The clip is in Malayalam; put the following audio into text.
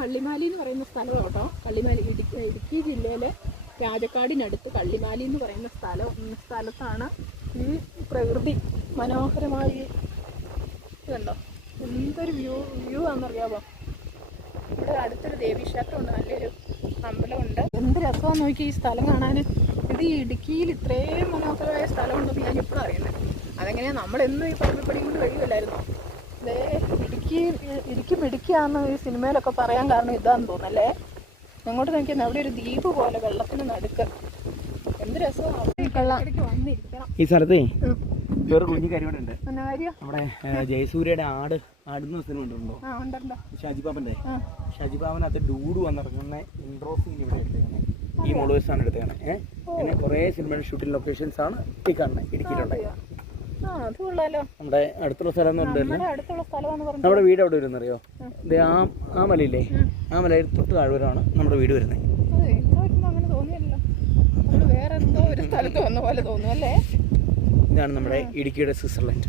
കള്ളിമാലി എന്ന് പറയുന്ന സ്ഥലമാണ് കേട്ടോ. കള്ളിമാലി ഇടുക്കി ജില്ലയിലെ രാജക്കാടിനടുത്ത് കള്ളിമാലി എന്ന് പറയുന്ന സ്ഥലത്താണ് ഈ പ്രകൃതി മനോഹരമായി ഇതുണ്ടോ, എന്തൊരു വ്യൂ ആണെന്നറിയാമോ. ഇവിടെ അടുത്തൊരു ദേവീക്ഷേത്രമുണ്ട്, നല്ലൊരു അമ്പലമുണ്ട്. എന്ത് രസമാണെന്ന് നോക്കി ഈ സ്ഥലം കാണാൻ. ഇത് ഈ ഇടുക്കിയിൽ ഇത്രയും മനോഹരമായ സ്ഥലമുണ്ടെന്ന് ഞാൻ ഇപ്പോഴും അറിയുന്നത്. അതെങ്ങനെയാണ് നമ്മളെന്നും ഈ പറമ്പിപ്പടി കൊണ്ട് കഴിയുമല്ലായിരുന്നോ. ഇതേ ഇടുക്കി മിടുക്കിയാണെന്ന് ഈ സിനിമയിലൊക്കെ പറയാൻ കാരണം ഇതാന്ന് തോന്നല്ലേ. അങ്ങോട്ട് നോക്കിയാൽ അവിടെ ഒരു ദ്വീപ് പോലെ വെള്ളത്തിന് നടുക്ക്. എന്ത് രസമാണ് വന്നിരിക്കണം ഈ സ്ഥലത്തേ. വേറെ കുഞ്ഞു കാര്യമുണ്ട്. നമ്മുടെ ജയസൂര്യയുടെ ആടുന്ന സിനിമ ഉണ്ടോ, ഷാജിബാബന്റെ. ഷാജിബാബനകത്ത് ഡൂഡു വന്നിറങ്ങുന്ന ഇൻട്രോ സീൻ ഇവിടെ എടുത്തേക്കാണ്. ഈ മോളേഴ്സാണ് എടുത്തേക്കാണ്. പിന്നെ കുറേ സിനിമയുടെ ഷൂട്ടിംഗ് ലൊക്കേഷൻസ് ആണ് ഈ കാണുന്നത് ഇടുക്കിയിലുള്ളത്. നമ്മുടെ അടുത്തുള്ള സ്ഥലം എന്ന് പറഞ്ഞിട്ടുണ്ടെങ്കിൽ നമ്മുടെ വീട് എവിടെ വരുന്നറിയോ, ആ മലയില്ലേ, ആ മലയിൽ തൊട്ട് താഴ്വരമാണ് നമ്മുടെ വീട് വരുന്നത്. അങ്ങനെ തോന്നിയല്ലോ, വേറെ എന്തോ ഒരു സ്ഥലത്ത് വന്ന പോലെ തോന്നുന്നു അല്ലേ. ഇതാണ് നമ്മുടെ ഇടുക്കിയുടെ സ്വിറ്റ്സർലൻഡ്.